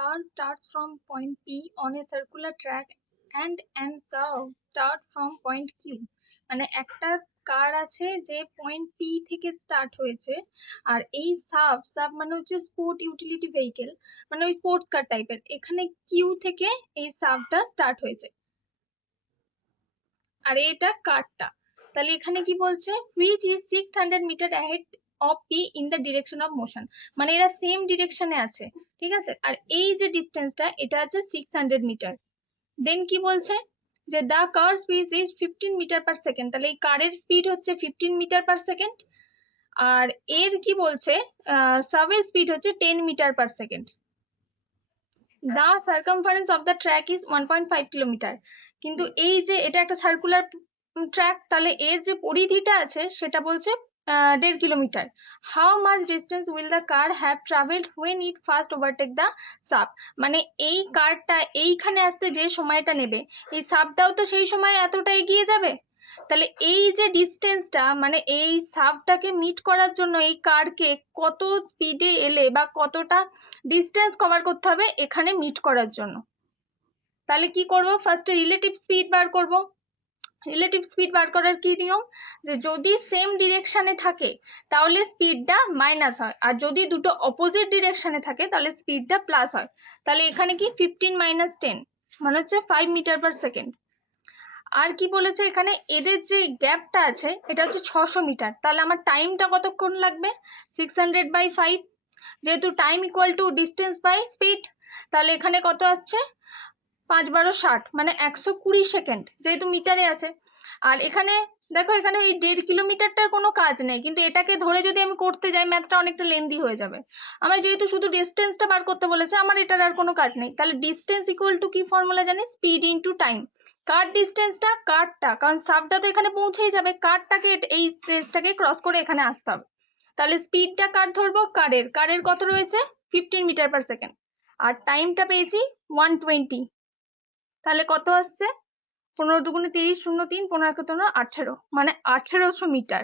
car starts from point P on a circular track and an curve start from point Q. মানে একটা কার আছে যে point P থেকে start হয়েছে, আর এই সাব মানে হচ্ছে স্পোর্ট ইউটিলিটি ভেহিকেল, মানে ওই স্পোর্টস কার টাইপের, এখানে কিউ থেকে এই সাবটা স্টার্ট হয়েছে, আর এটা কারটা। তাহলে এখানে কি বলছে, which is 600 metre ahead of P in the direction of motion, মানে এরা সেম ডিরেকশনে আছে, ঠিক আছে, আর এই যে ডিস্টেন্সটা এটা আছে 600 মিটার। দেন কি বলছে যে the car speed is 15 metre per second, তাহলে এই কারের স্পিড হচ্ছে 15 মিটার পার সেকেন্ড, আর এর কি বলছে সাবের স্পিড হচ্ছে 10 metre per second. The circumference of the track is 1.5 kilometre, কিন্তু এই যে এটা একটা সার্কুলার ট্র্যাক, তাহলে এর যে পরিধিটা আছে সেটা বলছে 1.5 kilometre. How much distance will the car have travelled when it first overtake the sub, মানে এই কারটা এইখানে আসতে যে সময়টা নেবে, এই সাবটাও তো সেই সময় এতটা এগিয়ে যাবে। তাহলে এই যে ডিস্টেন্সটা, মানে এই সাবটাকে মিট করার জন্য এই কারকে কত স্পিডে এলে বা কতটা ডিস্টেন্স কভার করতে হবে এখানে মিট করার জন্য। তাহলে কি করব, ফার্স্টে রিলেটিভ স্পিড বার করব। রিলেটিভ স্পিড বার করার কি নিয়ম, যে যদি সেম ডিরেকশনে থাকে তাহলে স্পিডটা মাইনাস হয়, আর যদি দুটো অপোজিট ডিরেকশনে থাকে তাহলে স্পিডটা প্লাস হয়। তাহলে এখানে কি 15 মাইনাস 10 মানে হচ্ছে 5 মিটার পার সেকেন্ড। আর কি বলেছে এখানে, এদের যে গ্যাপটা আছে এটা হচ্ছে 600 মিটার, তাহলে আমার টাইমটা কতক্ষণ লাগবে, 600/5, যেহেতু time equal to distance by speed, তাহলে এখানে কত আসছে 5×12 = 60, মানে 120 সেকেন্ড, যেহেতু মিটারে আছে। আর এখানে দেখো, এখানে এই 1.5 কিলোমিটারটার কোনো কাজ নেই, কিন্তু এটাকে ধরে যদি আমি করতে যাই ম্যাথটা অনেকটা লেন্দি হয়ে যাবে। আমার যেহেতু শুধু ডিস্টেন্সটা বার করতে বলেছে, আমার এটার আর কোনো কাজ নেই। তাহলে ডিস্টেন্স ইকুয়াল টু কি ফর্মুলা জানি, স্পিড ইনটু টাইম। কার ডিস্টেন্সটা, কারটা, কারণ সাবটা তো এখানে পৌঁছেই যাবে, কারটাকে এই স্পেসটাকে ক্রস করে এখানে আসতে হবে। তাহলে স্পিডটা কার ধরবো, কারের কত রয়েছে 15 মিটার পার সেকেন্ড, আর টাইমটা পেয়েছি 120। তাহলে কত আসছে, 15×2 = 30, 0 3 15 × 18, মানে 1800 মিটার।